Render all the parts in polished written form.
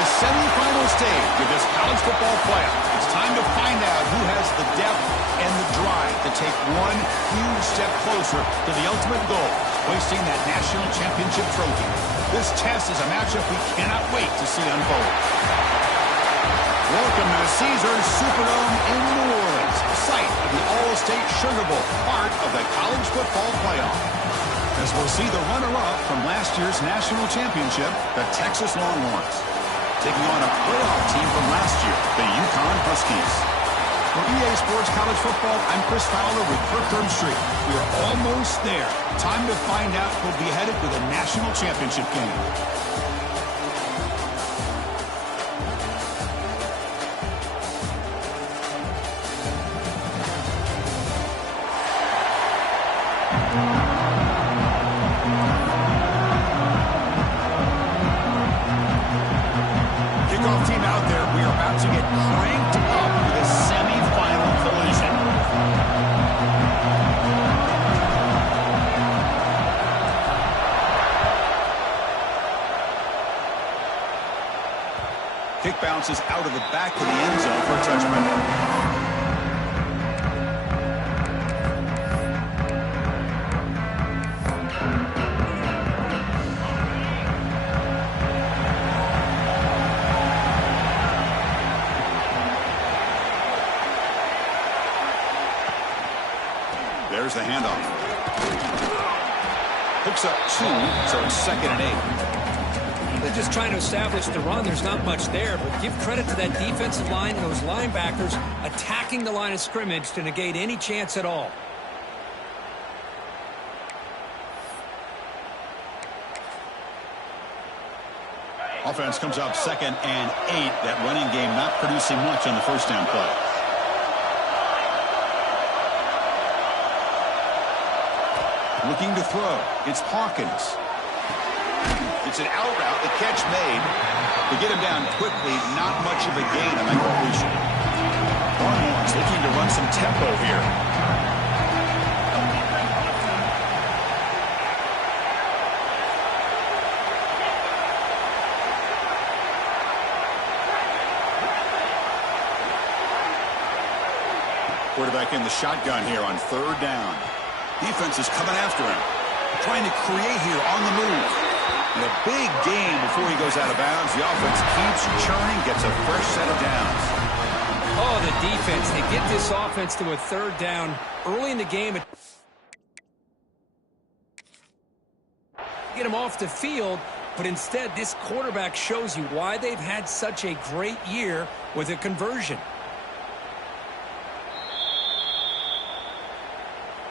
the semifinal stage of this college football playoff. It's time to find out who has the depth and the drive to take one huge step closer to the ultimate goal, hoisting that national championship trophy. This test is a matchup we cannot wait to see unfold. Welcome to the Caesars Superdome in New Orleans, site of the All-State Sugar Bowl, part of the college football playoff. As we'll see the runner-up from last year's national championship, the Texas Longhorns, taking on a playoff team from last year, the Uconn Huskies. For EA Sports College Football, I'm Chris Fowler with Kirk Herbstreit. We are almost there. Time to find out who'll be headed to the national championship game. Kickoff team out there. We are about to get cranked up for the semifinal collision. Kick bounces out of the back of the end zone for a touchback. There's the handoff. Picks up 2, so it's 2nd and 8. They're just trying to establish the run. There's not much there, but give credit to that defensive line and those linebackers attacking the line of scrimmage to negate any chance at all. Offense comes up 2nd and 8. That running game not producing much on the first down play. Looking to throw. It's Hawkins. It's an out route. The catch made. To get him down quickly, not much of a gain on that completion. Longhorns looking to run some tempo here. Quarterback in the shotgun here on 3rd down. Defense is coming after him. Trying to create here on the move. And a big gain before he goes out of bounds. The offense keeps churning, gets a fresh set of downs. Oh, the defense. They get this offense to a 3rd down early in the game. Get him off the field, but instead this quarterback shows you why they've had such a great year with a conversion.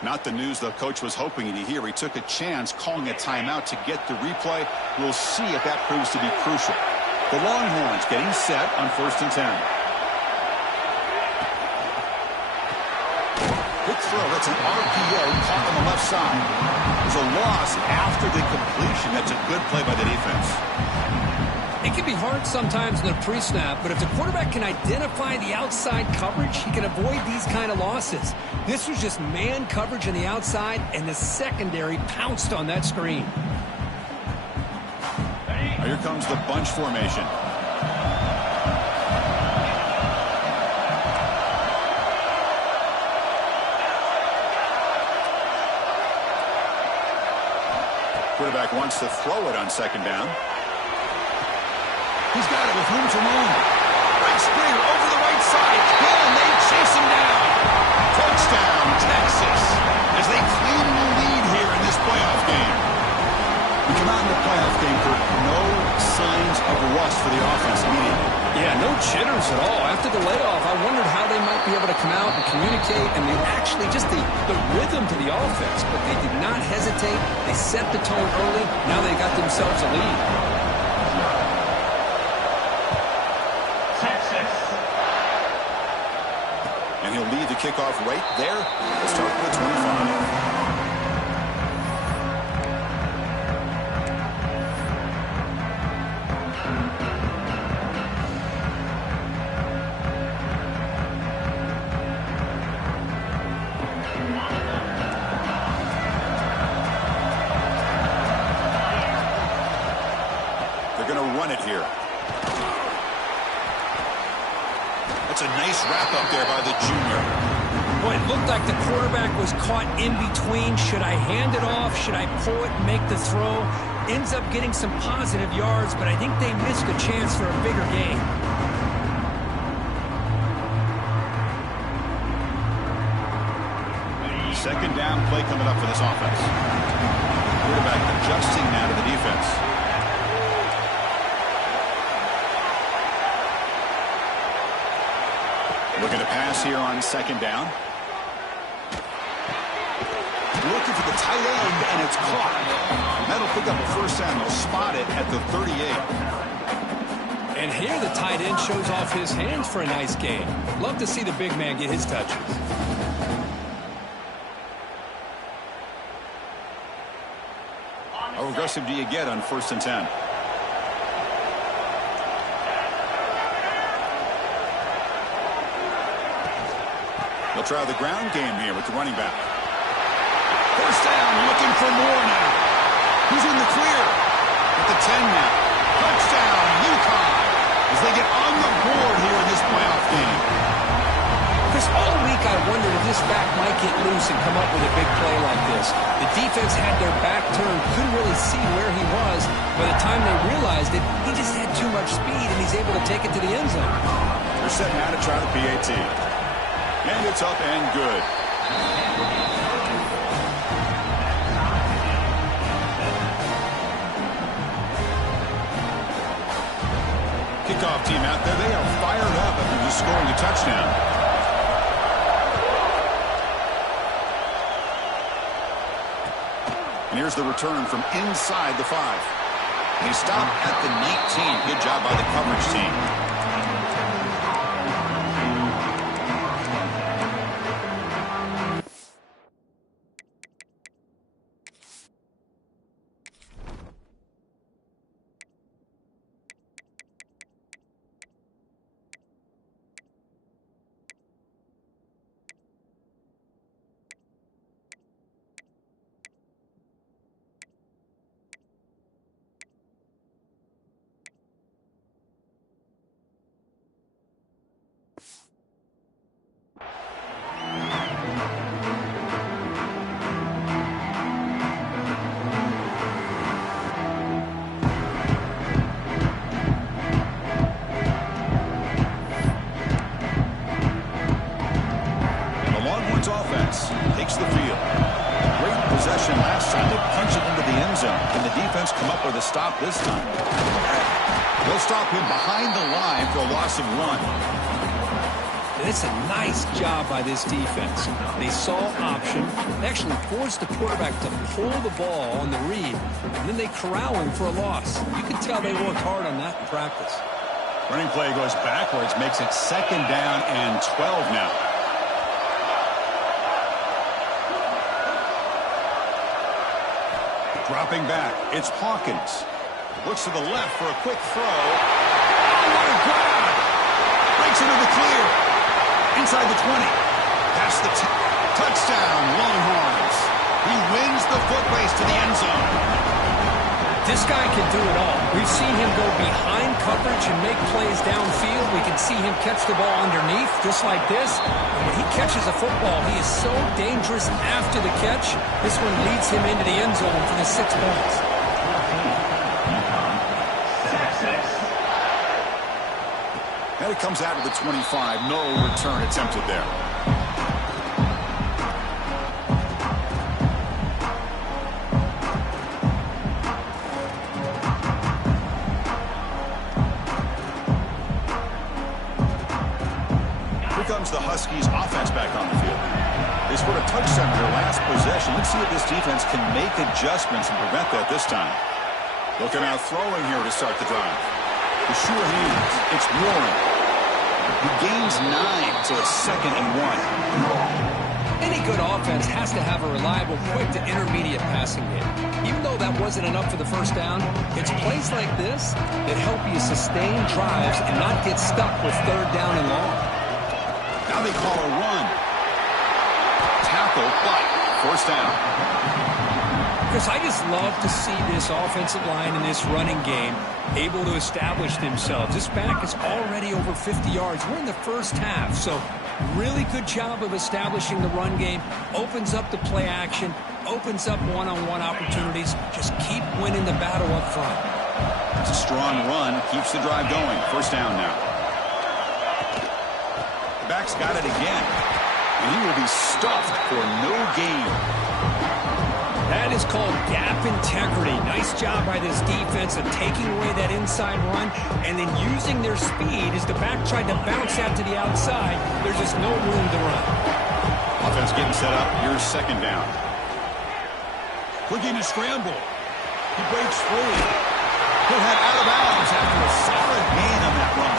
Not the news the coach was hoping to hear. He took a chance calling a timeout to get the replay. We'll see if that proves to be crucial. The Longhorns getting set on 1st and 10. Quick throw. That's an RPO caught on the left side. There's a loss after the completion. That's a good play by the defense. It can be hard sometimes in the pre-snap, but if the quarterback can identify the outside coverage, he can avoid these kind of losses. This was just man coverage on the outside, and the secondary pounced on that screen. Here comes the bunch formation. Quarterback wants to throw it on 2nd down. He's got it with room to roam. Right Springer over the right side. Hill, and they chase him down. Touchdown, Texas, as they claim the lead here in this playoff game. We come out in the playoff game for no signs of rust for the offense immediately. Yeah, no jitters at all. After the layoff, I wondered how they might be able to come out and communicate, and actually just the rhythm to the offense. But they did not hesitate. They set the tone early. Now they got themselves a lead. And he'll lead the kickoff right there. We'll start with the 25. They're going to run it here. That's a nice wrap-up there by the junior. Boy, it looked like the quarterback was caught in between. Should I hand it off? Should I pull it and make the throw? Ends up getting some positive yards, but I think they missed a chance for a bigger gain. Second down play coming up for this offense. Quarterback adjusting now to the defense. Looking to pass here on second down. Looking for the tight end, and it's caught. That'll pick up a first down. They'll spot it at the 38. And here the tight end shows off his hands for a nice gain. Love to see the big man get his touches. How aggressive do you get on 1st and 10? They'll try the ground game here with the running back. First down, looking for more now. Who's in the clear? At the 10 now. Touchdown, Uconn, as they get on the board here in this playoff game. Chris, all week I wondered if this back might get loose and come up with a big play like this. The defense had their back turned, couldn't really see where he was. By the time they realized it, he just had too much speed, and he's able to take it to the end zone. They're setting out to try the PAT. And it's up and good. Kickoff team out there. They are fired up after just scoring a touchdown. And here's the return from inside the 5. They stop at the 19. Good job by the coverage team. Offense takes the field. Great possession last time. They punch it into the end zone. Can the defense come up with a stop this time? They'll stop him behind the line for a loss of 1. It's a nice job by this defense. They saw option. They actually forced the quarterback to pull the ball on the read, and then they corral him for a loss. You can tell they worked hard on that in practice. Running play goes backwards, makes it second down and 12 now. Dropping back, it's Hawkins. Looks to the left for a quick throw. Oh, what a grab! Breaks into the clear. Inside the 20. Past the touchdown, Longhorns. He wins the foot race to the end zone. This guy can do it all. We've seen him go behind coverage and make plays downfield. We can see him catch the ball underneath, just like this. And when he catches a football, he is so dangerous after the catch. This one leads him into the end zone for the 6 points. And it comes out of the 25. No return attempted there. Comes the Huskies offense back on the field. They scored a touchdown in their last possession. Let's see if this defense can make adjustments and prevent that this time. Looking out throwing here to start the drive. The sure hands. It's Warren. He gains 9, so it's 2nd and 1. Any good offense has to have a reliable, quick to intermediate passing game. Even though that wasn't enough for the first down, it's plays like this that help you sustain drives and not get stuck with 3rd down and long. Now they call a run. Tackle, but first down. Chris, I just love to see this offensive line and this running game able to establish themselves. This back is already over 50 yards. We're in the first half, so really good job of establishing the run game. Opens up the play action, opens up one-on-one opportunities. Just keep winning the battle up front. It's a strong run, keeps the drive going. First down now. The back's got it again, and he will be stuffed for no gain. That is called gap integrity. Nice job by this defense of taking away that inside run and then using their speed as the back tried to bounce out to the outside. There's just no room to run. Offense getting set up. Here's second down. Looking to scramble. He breaks free. He'll head out of bounds after a solid gain on that run.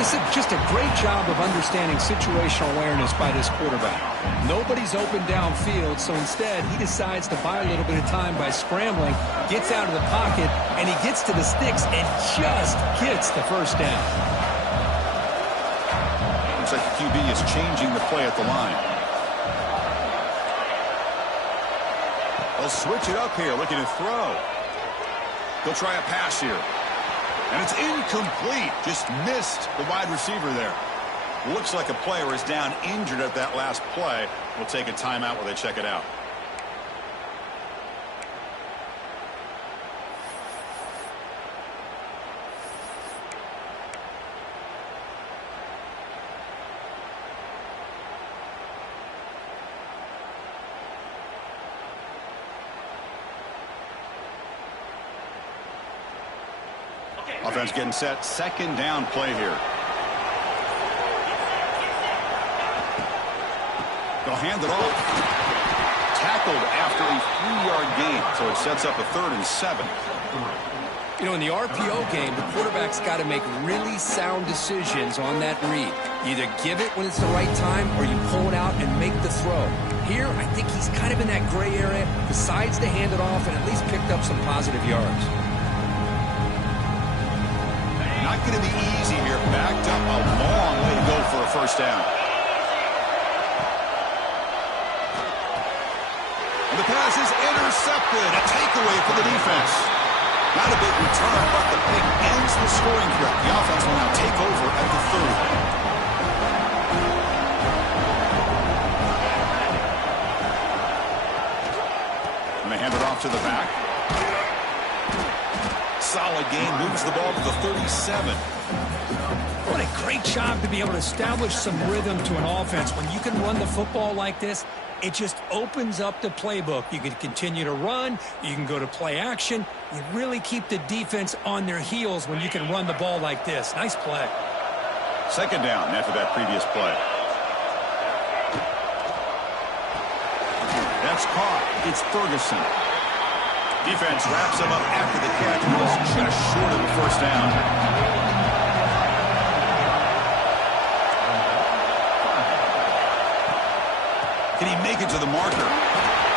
This is just a great job of understanding situational awareness by this quarterback. Nobody's open downfield, so instead he decides to buy a little bit of time by scrambling, gets out of the pocket, and he gets to the sticks and just gets the first down. Looks like the QB is changing the play at the line. They'll switch it up here, looking to throw. They'll try a pass here. And it's incomplete. Just missed the wide receiver there. Looks like a player is down injured at that last play. We'll take a timeout while they check it out. Offense getting set. Second down play here. They'll hand it off. Tackled after a 3-yard gain, so it sets up a 3rd and 7. You know, in the RPO game, the quarterback's got to make really sound decisions on that read. You either give it when it's the right time or you pull it out and make the throw. Here, I think he's kind of in that gray area, decides to hand it off and at least picked up some positive yards. Not going to be easy here. Backed up a long way to go for a first down. And the pass is intercepted. A takeaway for the defense. Not a big return, but the pick ends the scoring threat. The offense will now take over at the 30. And they hand it off to the back. Solid gain, moves the ball to the 37. What a great job to be able to establish some rhythm to an offense. When you can run the football like this, it just opens up the playbook. You can continue to run. You can go to play action. You really keep the defense on their heels when you can run the ball like this. Nice play. Second down after that previous play. That's caught. It's Ferguson. Defense wraps him up after the catch, but is just short of the first down. Can he make it to the marker?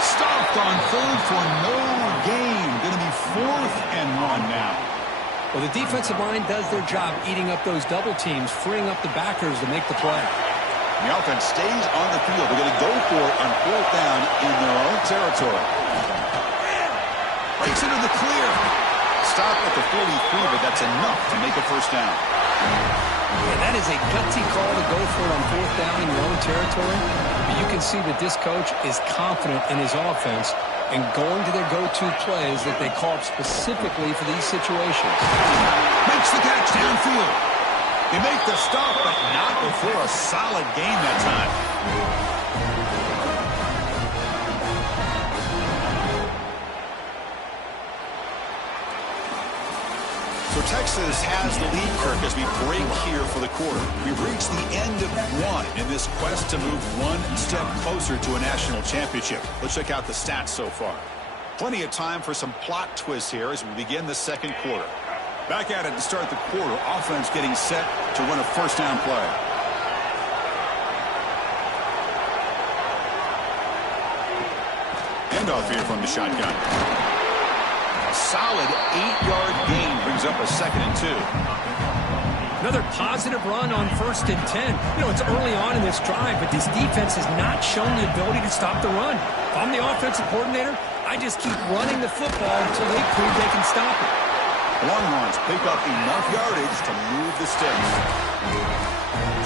Stopped on 3rd for no gain. Going to be 4th and 1 now. Well, the defensive line does their job eating up those double teams, freeing up the backers to make the play. The offense stays on the field. They're going to go for it on 4th down in their own territory. Breaks into the clear. Stop at the 43, but that's enough to make a first down. Yeah, that is a gutsy call to go for it on 4th down in your own territory. But you can see that this coach is confident in his offense and going to their go-to plays that they call up specifically for these situations. Makes the catch downfield. They make the stop, but not before a solid gain that time. So Texas has the lead, Kirk, as we break here for the quarter. We've reached the end of 1 in this quest to move 1 step closer to a national championship. Let's check out the stats so far. Plenty of time for some plot twists here as we begin the second quarter. Back at it to start the quarter. Offense getting set to run a first down play. Handoff here from the shotgun. A solid 8-yard gain brings up a 2nd and 2. Another positive run on 1st and 10. You know, it's early on in this drive, but this defense has not shown the ability to stop the run. If I'm the offensive coordinator, I just keep running the football until they prove they can stop it. Longhorns pick up enough yardage to move the sticks.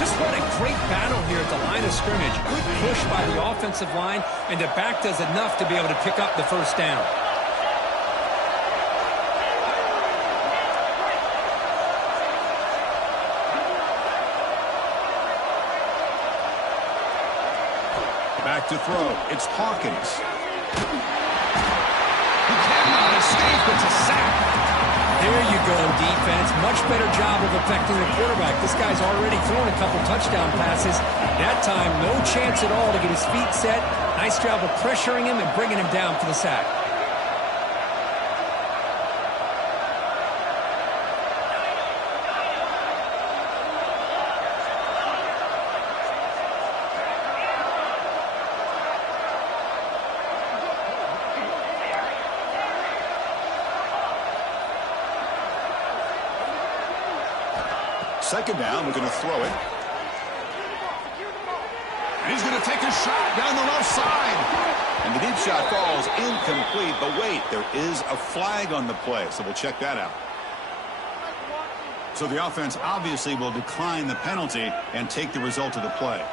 Just what a great battle here at the line of scrimmage. Good push by the offensive line, and the back does enough to be able to pick up the first down. Back to throw. It's Hawkins. He cannot escape. It's a sack. There you go, defense. Much better job of affecting the quarterback. This guy's already thrown a couple touchdown passes. That time, no chance at all to get his feet set. Nice job of pressuring him and bringing him down for the sack. Second down, we're going to throw it. And he's going to take a shot down the left side. And the deep shot falls incomplete. But wait, there is a flag on the play, so we'll check that out. So the offense obviously will decline the penalty and take the result of the play.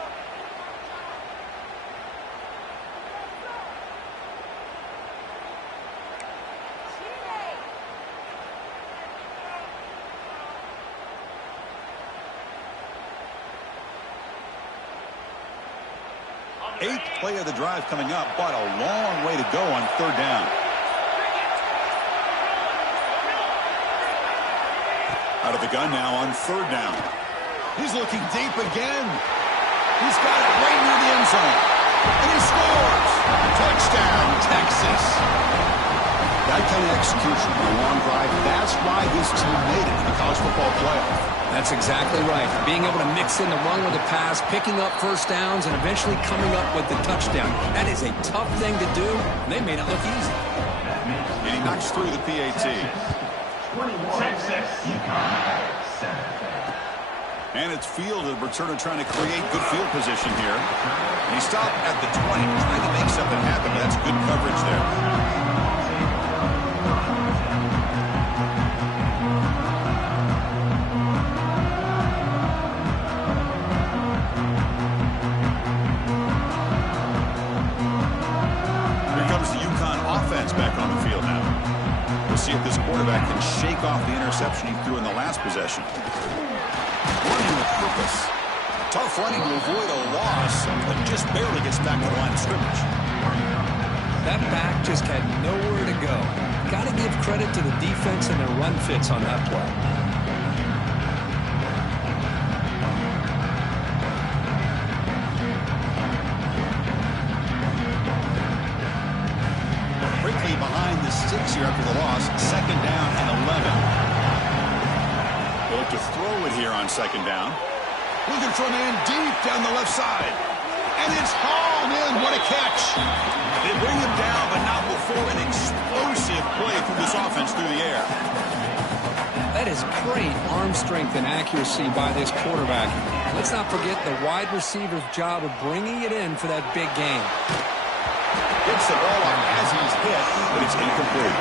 Eighth play of the drive coming up, but a long way to go on third down. Out of the gun now on third down. He's looking deep again. He's got it right near the end zone. And he scores. Touchdown, Texas. That kind of execution on a long drive, that's why this team made it to the college football playoff. That's exactly right. Being able to mix in the run with the pass, picking up first downs, and eventually coming up with the touchdown. That is a tough thing to do, and they made it look easy. And he knocks through the PAT. Texas, Uconn, 7. And it's field, the returner trying to create good field position here. And he stopped at the 20, trying to make something happen, but that's good coverage there. Back on the field now. We'll see if this quarterback can shake off the interception he threw in the last possession. Running with purpose. Tough running to avoid a loss, but just barely gets back to the line of scrimmage. That back just had nowhere to go. Got to give credit to the defense and their run fits on that play. Behind the sticks here after the loss. Second down and 11. They'll look to throw it here on second down. Looking for a man deep down the left side. And it's hauled in. What a catch. They bring him down, but not before an explosive play from this offense through the air. That is great arm strength and accuracy by this quarterback. Let's not forget the wide receiver's job of bringing it in for that big game. Gets the ball up as he's hit, but it's incomplete.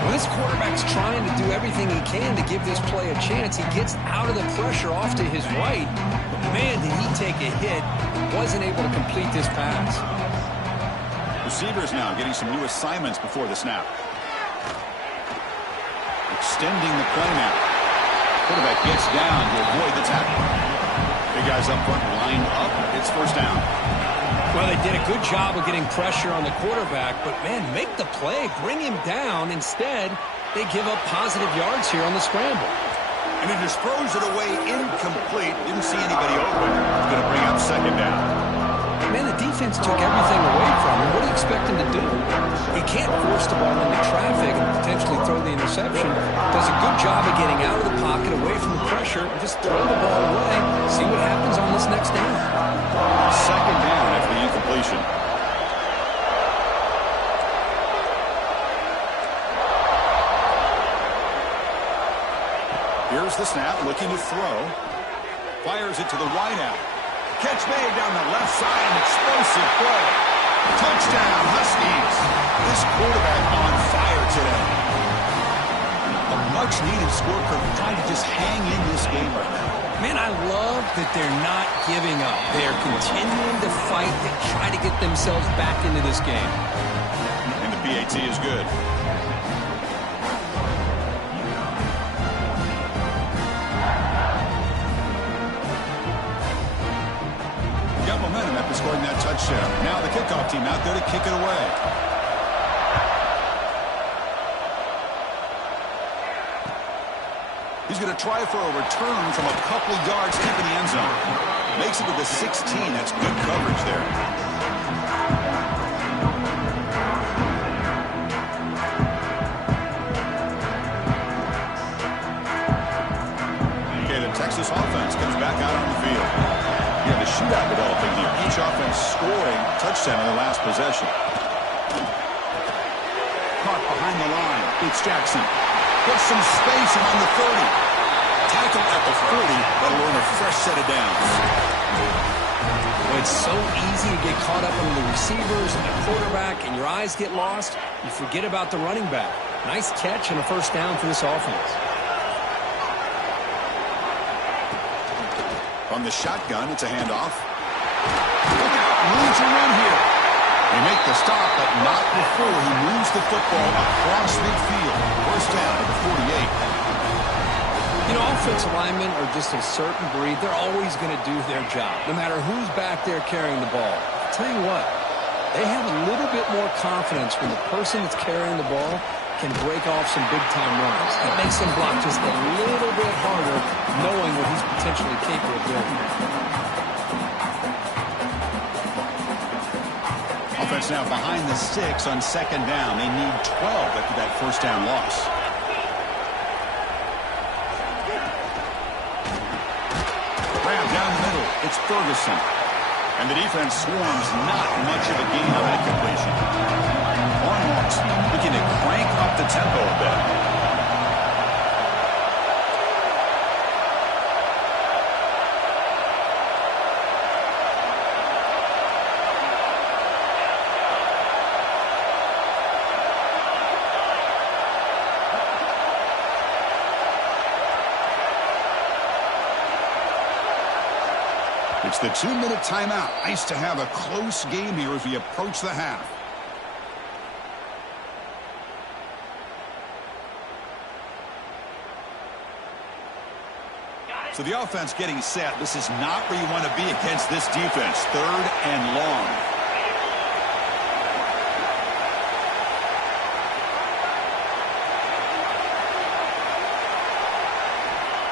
Well, this quarterback's trying to do everything he can to give this play a chance. He gets out of the pressure off to his right. But man, did he take a hit. Wasn't able to complete this pass. Receivers now getting some new assignments before the snap. Extending the play now. Quarterback gets down to avoid the tackle. Big guys up front lined up. It's first down. Well, they did a good job of getting pressure on the quarterback, but, man, make the play, bring him down. Instead, they give up positive yards here on the scramble. And he just throws it away incomplete. Didn't see anybody open. He's going to bring up second down. Man, the defense took everything away from him. What do you expect him to do? He can't force the ball into traffic and potentially throw the interception. Does a good job of getting out of the pocket, away from the pressure, and just throw the ball away. See what happens on this next down. Second down after the incompletion. Here's the snap, looking to throw. Fires it to the wide out. Catch made down the left side, an explosive play. Touchdown, Huskies. This quarterback on fire today. A much-needed score trying to just hang in this game right now. Man, I love that they're not giving up. They are continuing to fight and try to get themselves back into this game. And the PAT is good. Got momentum after scoring that touchdown. Now the kickoff team out there to kick it away. He's going to try for a return from a couple yards deep in the end zone. Makes it to the 16. That's good coverage there. Okay, the Texas offense comes back out on the field. You have a shootout developing here. Each offense scoring a touchdown in their last possession. Caught behind the line. It's Jackson. Put some space around the 30. Tackle at the 40, that'll earn a fresh set of downs. Well, it's so easy to get caught up on the receivers and the quarterback, and your eyes get lost. You forget about the running back. Nice catch and a first down for this offense. On the shotgun, it's a handoff. Look out, room to run here. They make the stop, but not before he moves the football across midfield. First down at the 48. You know, offensive linemen are just a certain breed. They're always going to do their job, no matter who's back there carrying the ball. I'll tell you what, they have a little bit more confidence when the person that's carrying the ball can break off some big-time runs. It makes them block just a little bit harder, knowing what he's potentially capable of doing. Offense now behind the 6 on second down. They need 12 after that first down loss. Down the middle, it's Ferguson. And the defense swarms not much of a gain on that completion. Almost looking to crank up the tempo a bit. It's the 2-minute timeout. Nice to have a close game here as we approach the half. So the offense getting set. This is not where you want to be against this defense. 3rd and long.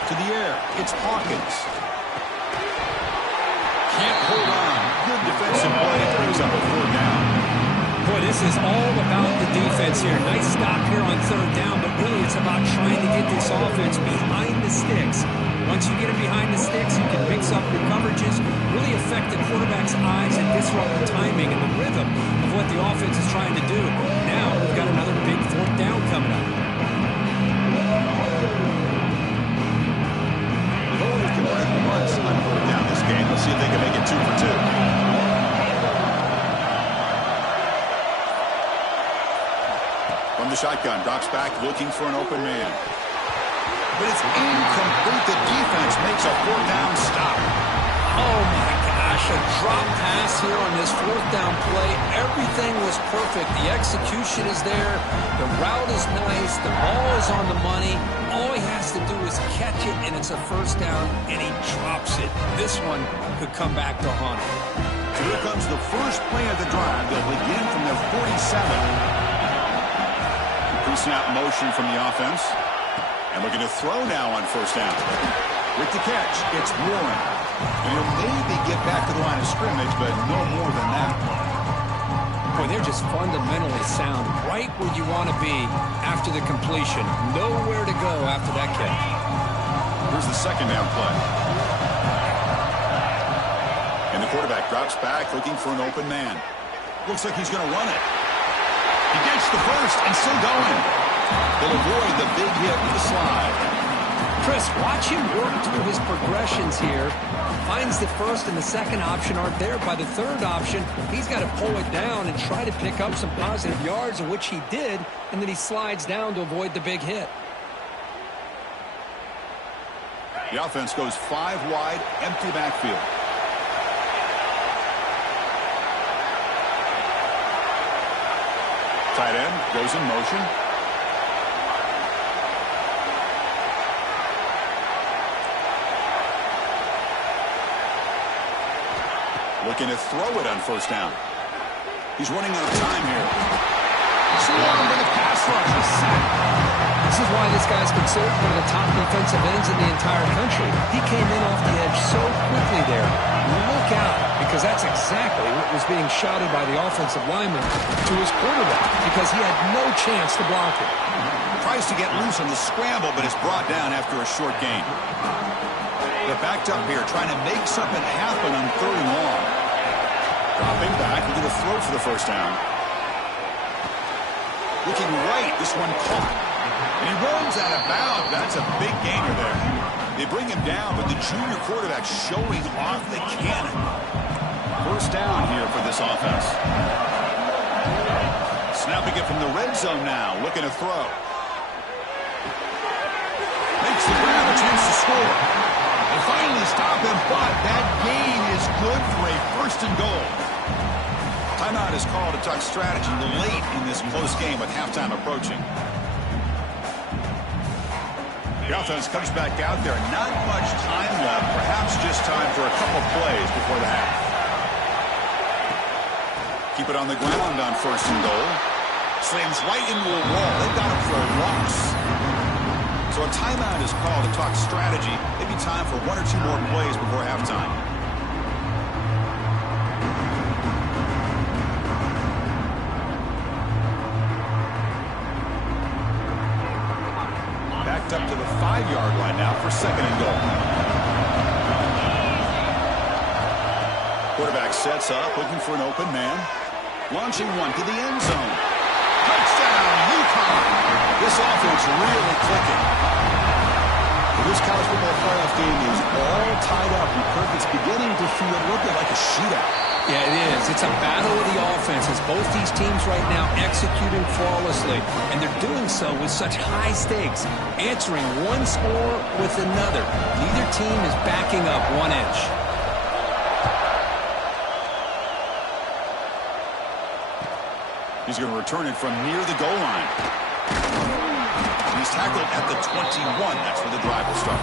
To the air. It's Hawkins. Can't hold on. Good defensive play. Brings up a 4th down. Boy, this is all about the defense here. Nice stop here on 3rd down, but really it's about trying to get this offense behind the sticks. Once you get them behind the sticks, you can mix up your coverages, really affect the quarterback's eyes and disrupt the timing and the rhythm of what the offense is trying to do. Now we've got another big 4th down coming up. Once on 4th down this game. Let's see if they can make it 2 for 2. From the shotgun, drops back looking for an open man. But it's incomplete. The defense makes a 4th down stop. Oh my gosh, a drop pass here on this 4th down play. Everything was perfect. The execution is there. The route is nice. The ball is on the money. All he has to do is catch it, and it's a 1st down, and he drops it. This one could come back to haunt him. So here comes the first play of the drive. They'll begin from their 47. Pre-snap motion from the offense. And looking to throw now on 1st down. With the catch, it's Warren. And he'll maybe get back to the line of scrimmage, but no more than that. Boy, they're just fundamentally sound, right where you want to be after the completion. Nowhere to go after that catch. Here's the 2nd down play. And the quarterback drops back looking for an open man. Looks like he's going to run it. He gets the first and still going. They'll avoid the big hit with the slide. Chris, watch him work through his progressions here. Finds the first and the second option aren't there. By the third option, he's got to pull it down and try to pick up some positive yards, of which he did, and then he slides down to avoid the big hit. The offense goes 5 wide, empty backfield. Tight end goes in motion. Looking to throw it on first down. He's running out of time here. Too long for the pass rush. A sack. This is why this guy's considered one of the top defensive ends in the entire country. He came in off the edge so quickly there. Look out, because that's exactly what was being shouted by the offensive lineman to his quarterback, because he had no chance to block it. Tries to get loose on the scramble, but it's brought down after a short gain. They're backed up here, trying to make something happen on 3rd and long. Dropping back, he's going to throw for the first down. Looking right, this one caught. And he runs out of bounds. That's a big gainer there. They bring him down, but the junior quarterback showing off the cannon. First down here for this offense. Snapping it from the red zone now, looking to throw. Makes the grab, a chance to score. They finally stop him, but that gain is good for a 1st and goal. Timeout is called to talk strategy late in this close game with halftime approaching. The offense comes back out there. Not much time left. Perhaps just time for a couple plays before the half. Keep it on the ground on 1st and goal. Slams right into a wall. They've got him for a loss. So a timeout is called to talk strategy. Maybe time for 1 or 2 more plays before halftime. Backed up to the 5-yard line now for 2nd and goal. Quarterback sets up, looking for an open man. Launching one to the end zone. Touchdown, Uconn! This offense really clicking. This college football playoff game is all tied up. It's beginning to feel a little bit like a shootout. Yeah, it is. It's a battle of the offenses. Both these teams right now executing flawlessly, and they're doing so with such high stakes, answering one score with another. Neither team is backing up 1 inch. He's going to return it from near the goal line. He's tackled at the 21. That's where the drive will start.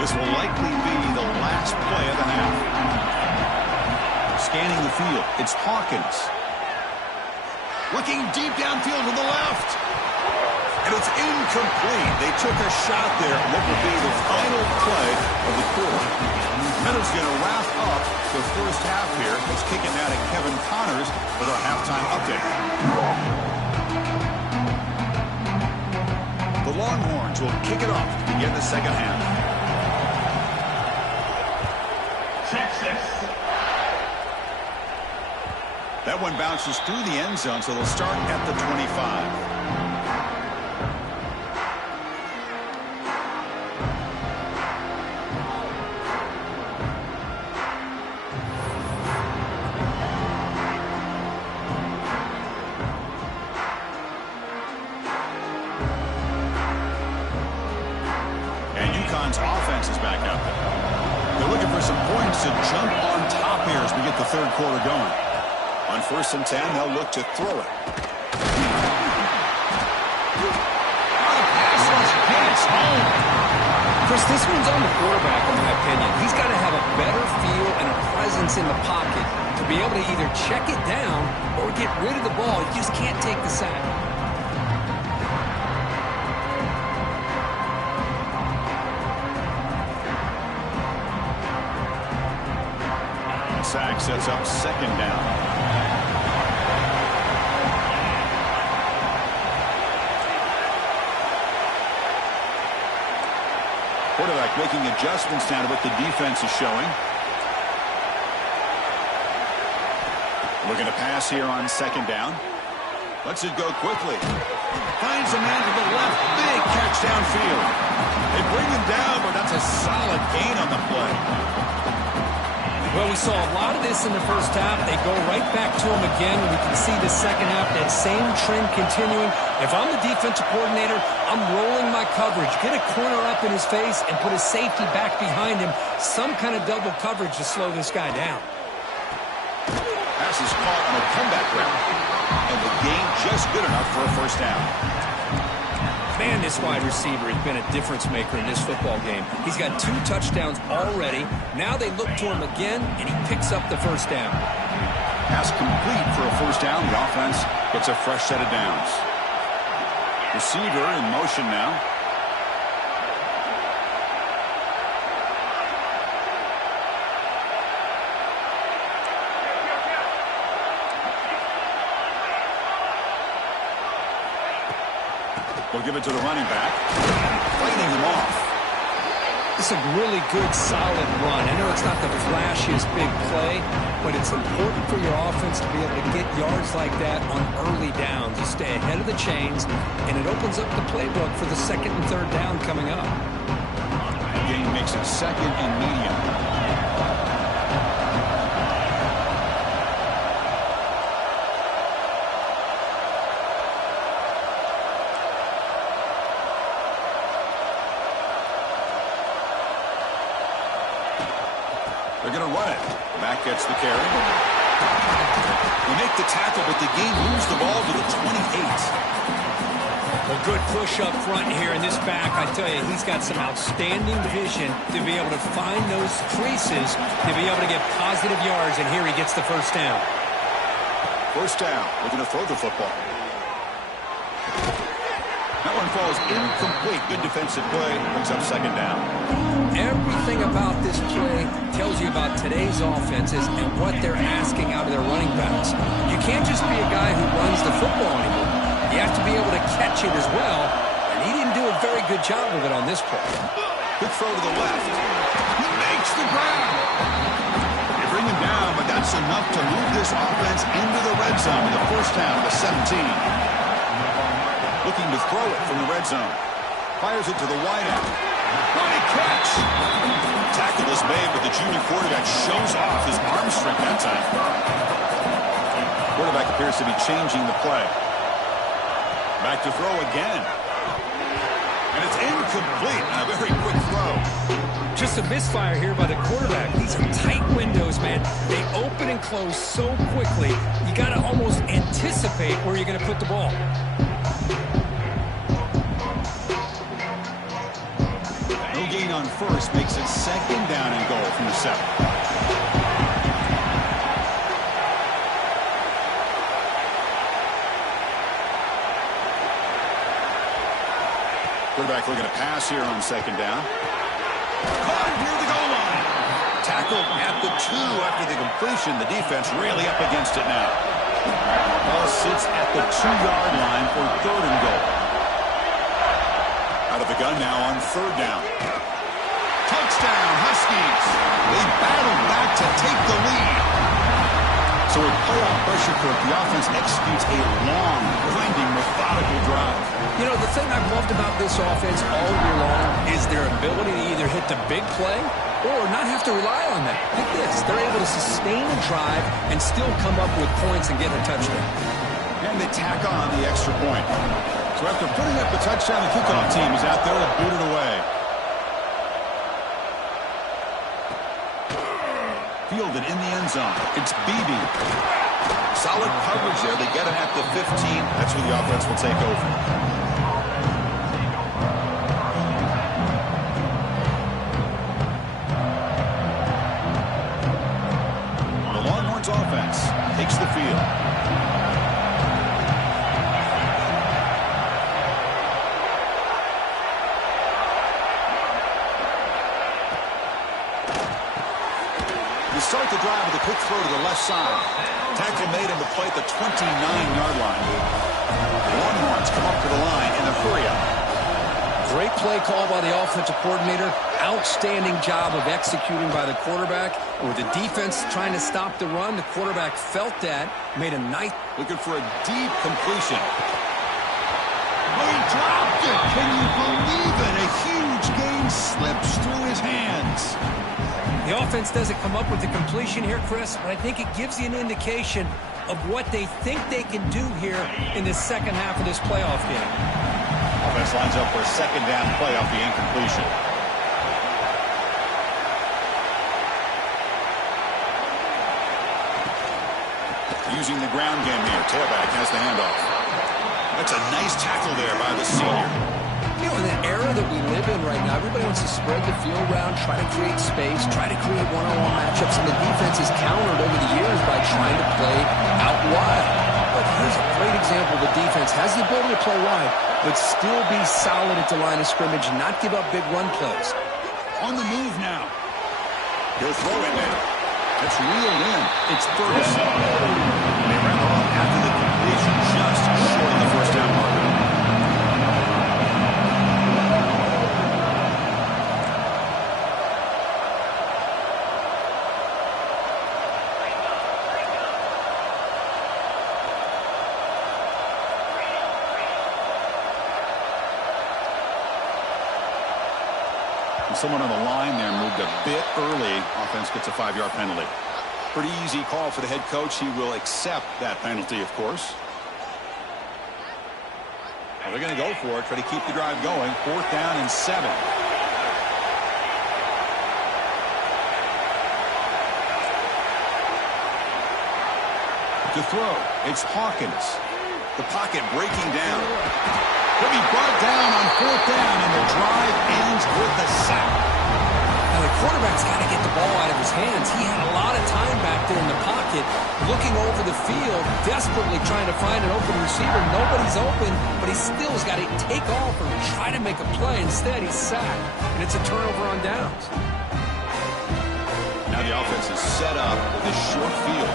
This will likely be the last play of the half. Scanning the field, it's Hawkins. Looking deep downfield to the left. And it's incomplete. They took a shot there. What will be the final play of the quarter. Middle's going to wrap up the first half here. Let's kick it now to Kevin Connors with our halftime update. The Longhorns will kick it off to begin the second half. Texas. That one bounces through the end zone, so they'll start at the 25. Uconn's offense is back out there. They're looking for some points to jump on top here as we get the third quarter going. On 1st and 10, they'll look to throw it. Pass rush gets home. Chris, this one's on the quarterback, in my opinion. He's got to have a better feel and a presence in the pocket to be able to either check it down or get rid of the ball. You just can't take the sack. Sack sets up 2nd down. Quarterback making adjustments now to what the defense is showing. Looking to pass here on second down. Lets it go quickly. Finds a man to the left. Big catch downfield. They bring him down, but that's a solid gain on the play. Well, we saw a lot of this in the first half. They go right back to him again. We can see the second half, that same trend continuing. If I'm the defensive coordinator, I'm rolling my coverage. Get a corner up in his face and put a safety back behind him. Some kind of double coverage to slow this guy down. Pass is caught on a comeback route. And the gain just good enough for a first down. Man, this wide receiver has been a difference maker in this football game. He's got 2 touchdowns already. Now they look to him again, and he picks up the first down. Pass complete for a first down. The offense gets a fresh set of downs. Receiver in motion now. We'll give it to the running back. Fighting him off. It's a really good, solid run. I know it's not the flashiest big play, but it's important for your offense to be able to get yards like that on early downs. You stay ahead of the chains, and it opens up the playbook for the second and third down coming up. Gain makes it second and medium. They're going to run it. Back gets the carry. They make the tackle, but the gain moves the ball to the 28. A good push up front here in this back. I tell you, he's got some outstanding vision to be able to find those creases, to be able to get positive yards, and here he gets the first down. First down. Looking to throw the football. That one falls incomplete. Good defensive play. Brings up second down. Everything about this play tells you about today's offenses and what they're asking out of their running backs. You can't just be a guy who runs the football anymore. You have to be able to catch it as well, and he didn't do a very good job of it on this play. Good throw to the left. He makes the grab. They bring him down, but that's enough to move this offense into the red zone. The first down to 17. Looking to throw it from the red zone. Fires it to the wideout. What a catch! Tackle is made, but the junior quarterback shows off his arm strength that time. Quarterback appears to be changing the play. Back to throw again. And it's incomplete on a very quick throw. Just a misfire here by the quarterback. These are tight windows, man. They open and close so quickly, you got to almost anticipate where you're going to put the ball. No gain on first makes it second down and goal from the 7. Quarterback looking to pass here on second down. Caught near the goal line. Tackled at the 2 after the completion. The defense really up against it now. Ball sits at the 2-yard line for third and goal. Out of the gun now on third down. Touchdown, Huskies. They battled back to take the lead. So with playoff pressure for it, the offense executes a long, grinding, methodical drive. You know, the thing I've loved about this offense all year long is their ability to either hit the big play or not have to rely on that. Look at this. They're able to sustain a drive and still come up with points and get a touchdown. And they tack on the extra point. So after putting up the touchdown, the kickoff team is out there to boot it away. Fielded in the end zone. It's Beebe. Solid coverage there. They get it at the 15. That's where the offense will take over. The Longhorns offense takes the field. Start the drive with a quick throw to the left side. Tackle made him to play at the 29-yard line. The Longhorns come up to the line in the hurry-up. Great play call by the offensive coordinator. Outstanding job of executing by the quarterback. And with the defense trying to stop the run, the quarterback felt that, made a nice... Looking for a deep completion. Oh, he dropped it. Can you believe it? A huge gain slips through his hands. The offense doesn't come up with the completion here, Chris, but I think it gives you an indication of what they think they can do here in the second half of this playoff game. Offense lines up for a second down play off the incompletion. Using the ground game here. Tailback has the handoff. That's a nice tackle there by the senior. You know, in the era that we live in right now, everybody wants to spread the field around, try to create space, try to create one-on-one matchups, and the defense is countered over the years by trying to play out wide. But here's a great example. The defense has the ability to play wide, but still be solid at the line of scrimmage, not give up big run plays. On the move now. He'll throw it there. That's reeled in. It's Ferguson. They ran the ball after the completion, just short of the first down marker. Someone on the line there moved a bit early. Offense gets a 5-yard penalty. Pretty easy call for the head coach. He will accept that penalty, of course. Well, they're going to go for it. Try to keep the drive going. 4th down and 7. To throw, it's Hawkins. The pocket breaking down. He'll be brought down on 4th down, and the drive ends with a sack. Now, the quarterback's got to get the ball out of his hands. He had a lot of time back there in the pocket, looking over the field, desperately trying to find an open receiver. Nobody's open, but he still has got to take off and try to make a play. Instead, he's sacked, and it's a turnover on downs. Now the offense is set up with a short field.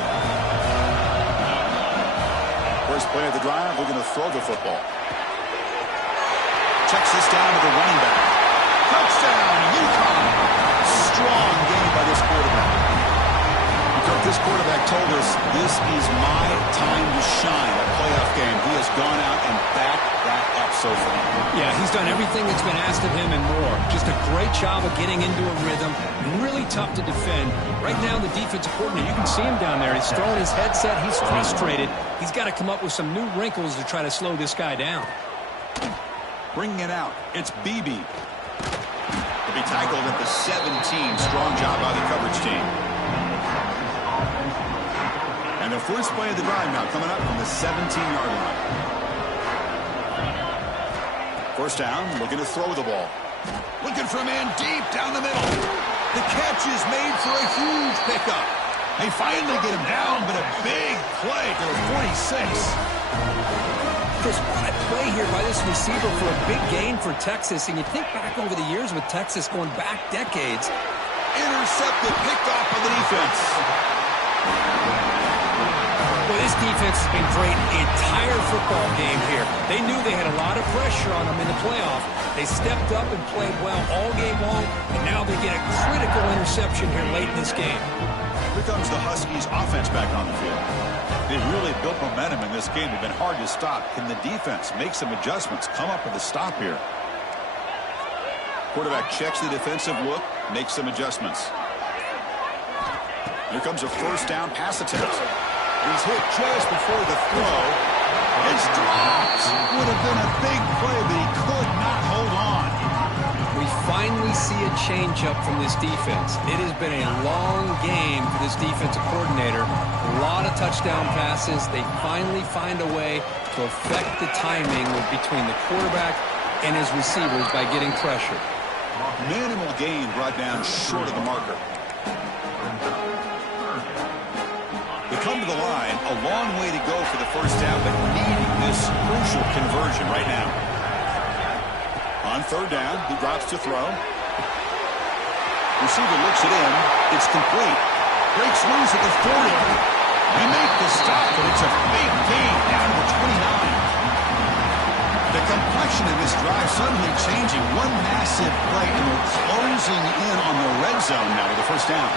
First play of the drive, we're going to throw the football. Texas down to the running back. Touchdown, Uconn. Strong game by this quarterback. Kirk, this quarterback told us this is my time to shine. A playoff game. He has gone out and backed that up so far. Yeah, he's done everything that's been asked of him and more. Just a great job of getting into a rhythm. Really tough to defend. Right now, the defensive coordinator, you can see him down there. He's throwing his headset. He's frustrated. He's got to come up with some new wrinkles to try to slow this guy down. Bringing it out, it's Beebe. He'll be tackled at the 17. Strong job by the coverage team. And the first play of the drive now coming up from the 17-yard line. First down, looking to throw the ball. Looking for a man deep down the middle. The catch is made for a huge pickup. They finally get him down, but a big play to the 46. Chris, what a play here by this receiver for a big gain for Texas. And you think back over the years with Texas going back decades. Intercepted, picked off by the defense. Well, this defense has been great the entire football game here. They knew they had a lot of pressure on them in the playoff. They stepped up and played well all game long, and now they get a critical interception here late in this game. Here comes the Huskies offense back on the field. They've really built momentum in this game. They've been hard to stop. Can the defense make some adjustments? Come up with a stop here. Quarterback checks the defensive look, makes some adjustments. Here comes a first down pass attempt. He's hit just before the throw. It's dropped. Would have been a big play, but he could not hold on. We finally see a changeup from this defense. It has been a long game for this defensive coordinator. A lot of touchdown passes. They finally find a way to affect the timing between the quarterback and his receivers by getting pressure. Minimal gain brought down short of the marker. They come to the line. A long way to go for the first down, but needing this crucial conversion right now. On third down, he drops to throw. Receiver looks it in. It's complete. Breaks loose at the 40. They make the stop, but it's a big gain down to 29. The The complexion of this drive suddenly changing. One massive play, and they're closing in on the red zone now with the first down.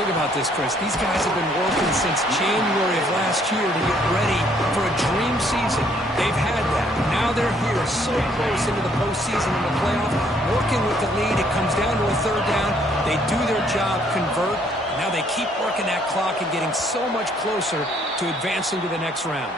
Think about this, Chris. These guys have been working since January of last year to get ready for a dream season. They've had that. Now they're here so close into the postseason and the playoff. Working with the lead, it comes down to a third down. They do their job, convert. Now they keep working that clock and getting so much closer to advancing to the next round.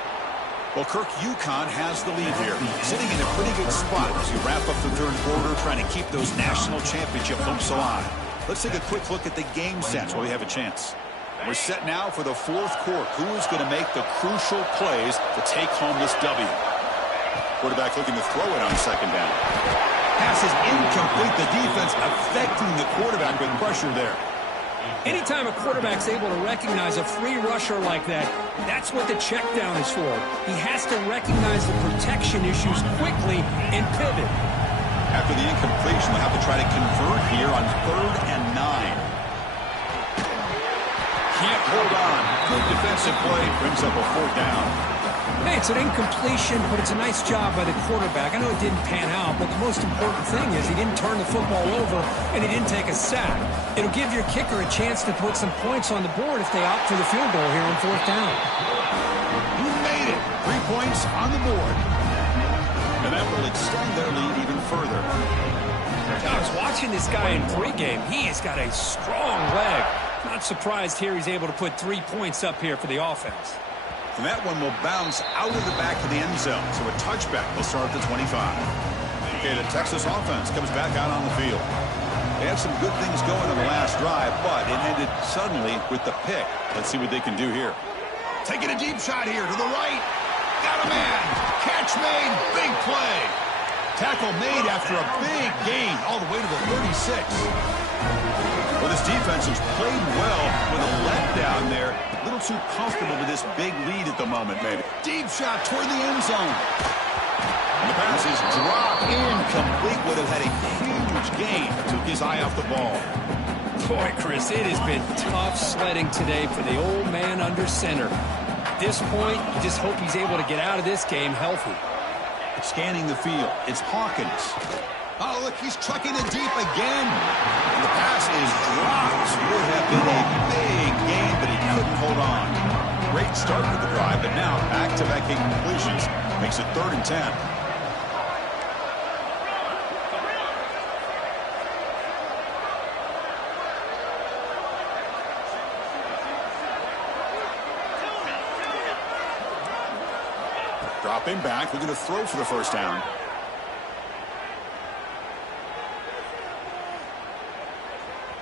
Well, Kirk, Uconn has the lead here. Sitting in a pretty good spot as you wrap up the third quarter, trying to keep those national championship hopes alive. Let's take a quick look at the game sense while we have a chance. We're set now for the fourth quarter. Who is going to make the crucial plays to take home this W? Quarterback looking to throw it on second down. Pass is incomplete. The defense affecting the quarterback with pressure there. Anytime a quarterback's able to recognize a free rusher like that, that's what the check down is for. He has to recognize the protection issues quickly and pivot. After the incompletion, we'll have to try to convert here on 3rd and 9. Can't hold on. Good defensive play. Brings up a 4th down. Hey, it's an incompletion, but it's a nice job by the quarterback. I know it didn't pan out, but the most important thing is he didn't turn the football over and he didn't take a sack. It'll give your kicker a chance to put some points on the board if they opt for the field goal here on 4th down. You made it. 3 points on the board. And that will extend their lead even further. I was watching this guy in pregame. He has got a strong leg. Not surprised here he's able to put 3 points up here for the offense. And that one will bounce out of the back of the end zone. So a touchback will start at the 25. Okay, the Texas offense comes back out on the field. They had some good things going on the last drive, but it ended suddenly with the pick. Let's see what they can do here. Taking a deep shot here to the right. Got a man. Catch made. Big play. Tackle made after a big gain all the way to the 36. Well, this defense has played well with a letdown there. A little too comfortable with this big lead at the moment, maybe. Deep shot toward the end zone. And the pass is dropped incomplete. Would have had a huge gain. Took his eye off the ball. Boy, Chris, it has been tough sledding today for the old man under center. At this point, you just hope he's able to get out of this game healthy. Scanning the field, it's Hawkins. Oh, look, he's trucking it deep again. And the pass is dropped. Would have been a big gain, but he couldn't hold on. Great start with the drive, but now back-to-back incompletions makes it 3rd and 10. Dropping back, looking to throw for the first down.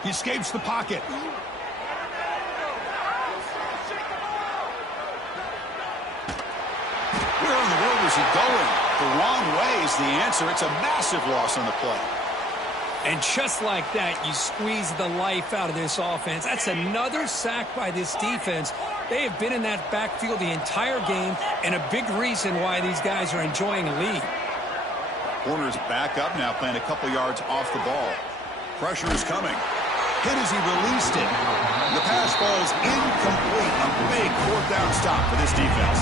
He escapes the pocket. Where in the world is he going? The wrong way is the answer. It's a massive loss on the play. And just like that, you squeeze the life out of this offense. That's another sack by this defense. They have been in that backfield the entire game, and a big reason why these guys are enjoying a lead. Corner's back up now, playing a couple yards off the ball. Pressure is coming. Hit as he released it. The pass falls incomplete. A big 4th down stop for this defense.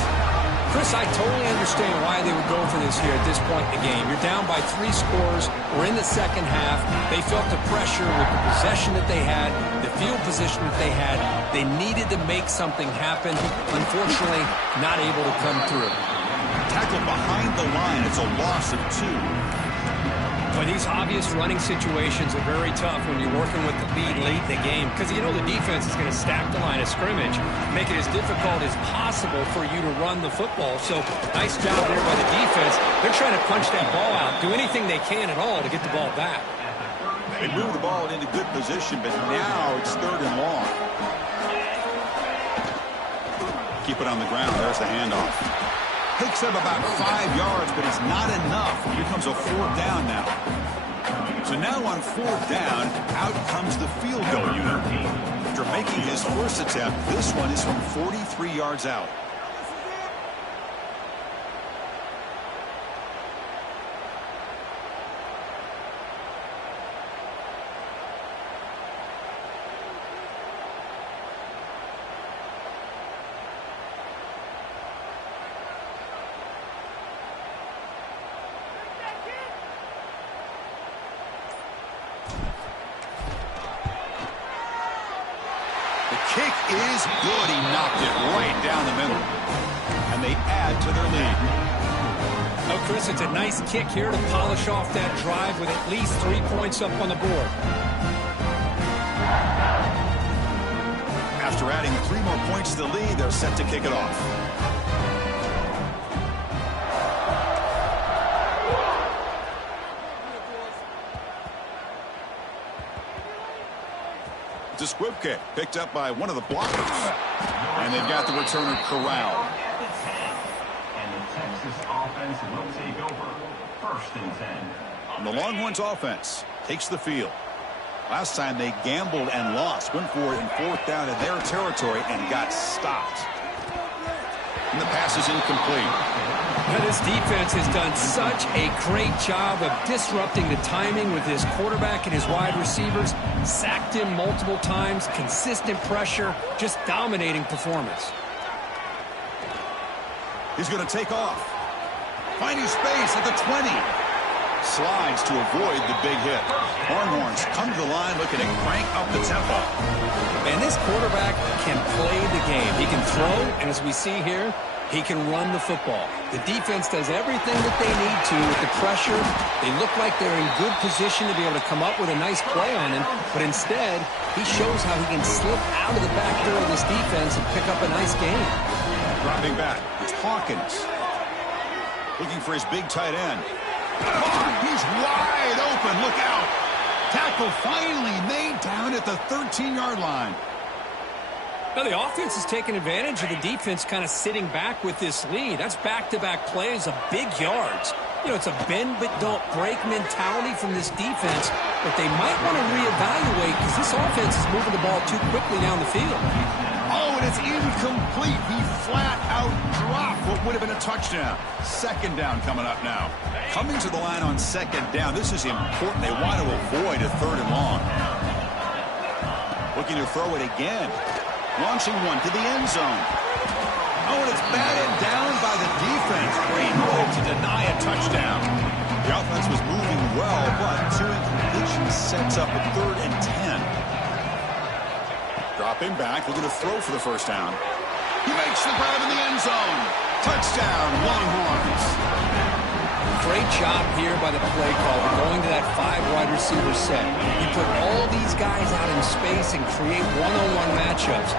Chris, I totally understand why they would go for this here at this point in the game. You're down by 3 scores. We're in the second half. They felt the pressure with the possession that they had, the field position that they had. They needed to make something happen. Unfortunately, not able to come through. Tackle behind the line. It's a loss of 2. But these obvious running situations are very tough when you're working with the lead late in the game, because you know the defense is going to stack the line of scrimmage, make it as difficult as possible for you to run the football. So nice job there by the defense. They're trying to punch that ball out, do anything they can at all to get the ball back. They move the ball into good position, but now it's 3rd and long. Keep it on the ground. There's the handoff. Picks up about 5 yards, but it's not enough. Here comes a 4th down now. So now on 4th down, out comes the field goal unit. After making his first attempt, this one is from 43 yards out. is good. He knocked it right down the middle. And they add to their lead. Oh, Chris, it's a nice kick here to polish off that drive with at least 3 points up on the board. After adding 3 more points to the lead, they're set to kick it off. It's a squib kick picked up by one of the blockers. And they've got the returner corralled. And the Texas offense will take over. 1st and 10. And the Longhorns offense takes the field. Last time they gambled and lost. Went for it in 4th down in their territory and got stopped. And the pass is incomplete. Now, this defense has done such a great job of disrupting the timing with his quarterback and his wide receivers. Sacked him multiple times. Consistent pressure. Just dominating performance. He's going to take off. Finding space at the 20. Slides to avoid the big hit. Longhorns come to the line looking to crank up the tempo. And this quarterback can play the game. He can throw, and as we see here, he can run the football. The defense does everything that they need to with the pressure. They look like they're in good position to be able to come up with a nice play on him, but instead, he shows how he can slip out of the back door of this defense and pick up a nice gain. Dropping back, it's Hawkins. Looking for his big tight end. He's wide open. Look out. Tackle finally made down at the 13-yard line. Now, the offense is taking advantage of the defense kind of sitting back with this lead. That's back-to-back plays of big yards. You know, it's a bend but don't break mentality from this defense, but they might want to reevaluate because this offense is moving the ball too quickly down the field. Oh, and it's incomplete. He flat out dropped what would have been a touchdown. 2nd down coming up now. Coming to the line on 2nd down. This is important. They want to avoid a 3rd and long. Looking to throw it again. Launching one to the end zone. Oh, and it's batted down by the defense. Great move to deny a touchdown. The offense was moving well, but 2 incompletions sets up a 3rd and 10. Dropping back, looking to throw for the 1st down. He makes the grab in the end zone. Touchdown, Longhorns. Great job here by the play caller going to that 5 wide receiver set. He put all these guys out in space and create one-on-one matchups.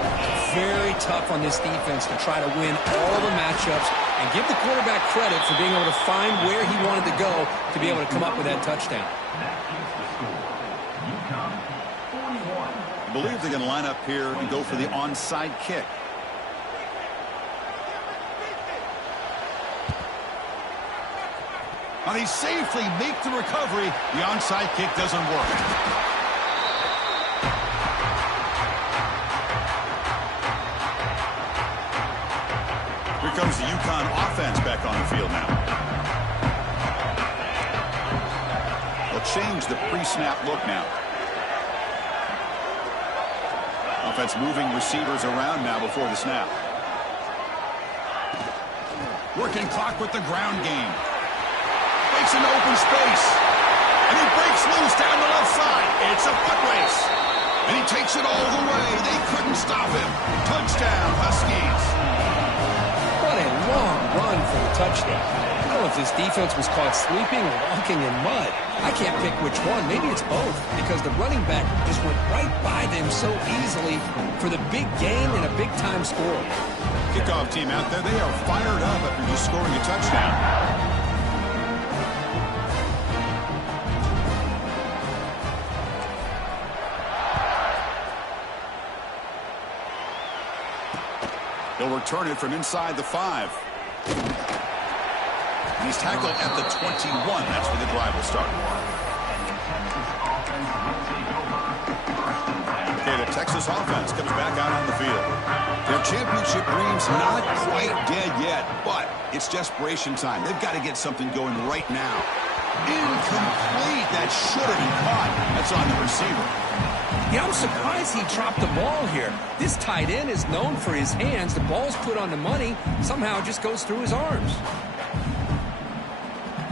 Very tough on this defense to try to win all the matchups and give the quarterback credit for being able to find where he wanted to go to be able to come up with that touchdown. I believe they're going to line up here and go for the onside kick. Now they safely make the recovery. The onside kick doesn't work. Here comes the Uconn offense back on the field now. They'll change the pre-snap look now. Offense moving receivers around now before the snap. Working clock with the ground game. Makes an open space. And he breaks loose down the left side. It's a foot race. And he takes it all the way. They couldn't stop him. Touchdown, Huskies. What a long run for the touchdown. I don't know if this defense was caught sleeping or walking in mud. I can't pick which one. Maybe it's both because the running back just went right by them so easily for the big gain and a big-time score. Kickoff team out there, they are fired up after just scoring a touchdown. He'll return it from inside the 5. And he's tackled at the 21. That's where the drive will start. Okay, the Texas offense comes back out on the field. Their championship dreams not quite dead yet, but it's desperation time. They've got to get something going right now. Incomplete. That should have been caught. That's on the receiver. Yeah, I'm surprised he dropped the ball here. This tight end is known for his hands. The ball's put on the money. Somehow it just goes through his arms.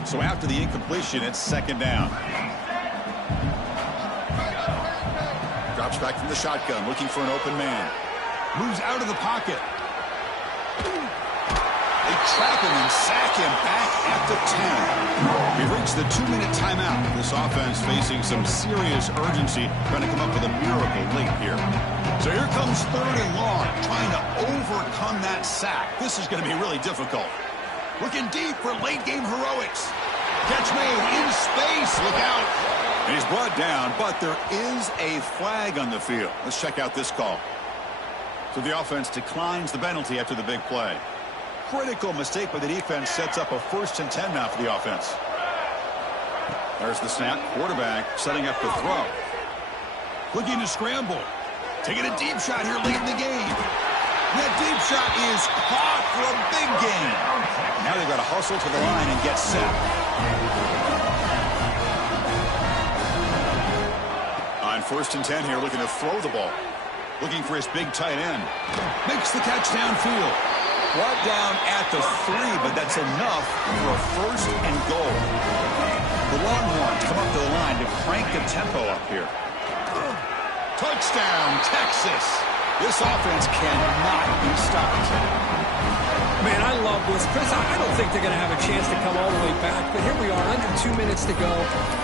So after the incompletion, it's 2nd down. Drops back from the shotgun, looking for an open man. Moves out of the pocket. They trap him and sack him back at the 10. We've reached the 2-minute timeout. This offense facing some serious urgency, trying to come up with a miracle late here. So here comes 3rd and long, trying to overcome that sack. This is going to be really difficult. Looking deep for late-game heroics. Catch made in space. Look out. And he's brought down, but there is a flag on the field. Let's check out this call. So the offense declines the penalty after the big play. Critical mistake by the defense sets up a 1st and 10 now for the offense. There's the snap. Quarterback setting up the throw. Looking to scramble. Taking a deep shot here late in the game. That deep shot is caught for a big gain. Now they've got to hustle to the line and get set. On 1st and 10 here, looking to throw the ball. Looking for his big tight end. Makes the catch downfield. Brought down at the 3, but that's enough for a 1st and goal. The Longhorns come up to the line to crank the tempo up here. Touchdown, Texas. This offense cannot be stopped. Man, I love this. Chris, I don't think they're going to have a chance to come all the way back, but here we are, under 2 minutes to go,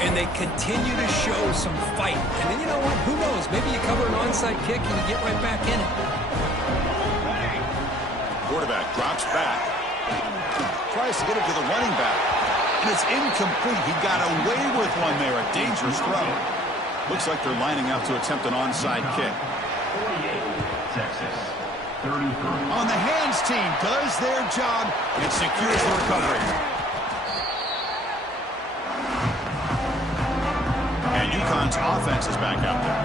and they continue to show some fight. And then, you know what? Who knows? Maybe you cover an onside kick and you get right back in it. Quarterback drops back. Tries to get it to the running back. And it's incomplete. He got away with one there. A dangerous throw. Looks like they're lining up to attempt an onside kick. 48, Texas. 33. On the hands team does their job and secures the recovery. And Uconn's offense is back out there.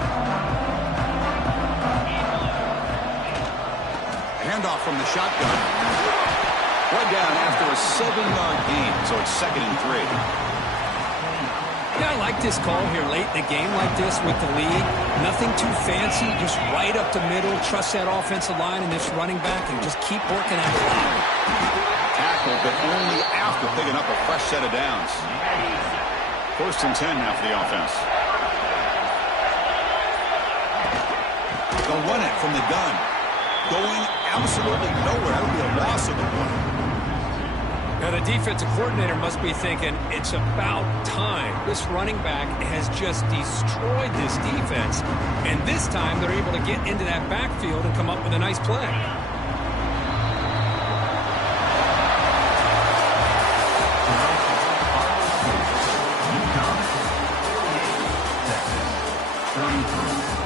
Handoff from the shotgun. Brought down after a 7-yard gain, so it's 2nd and 3. Yeah, I like this call here late in a game like this with the lead. Nothing too fancy, just right up the middle. Trust that offensive line and this running back and just keep working at it. Tackle, but only after picking up a fresh set of downs. 1st and 10 now for the offense. They'll run it from the gun. Going absolutely nowhere. That would be a loss of the point. Now, the defensive coordinator must be thinking, it's about time. This running back has just destroyed this defense. And this time, they're able to get into that backfield and come up with a nice play. Uconn, 48, Texas. 33.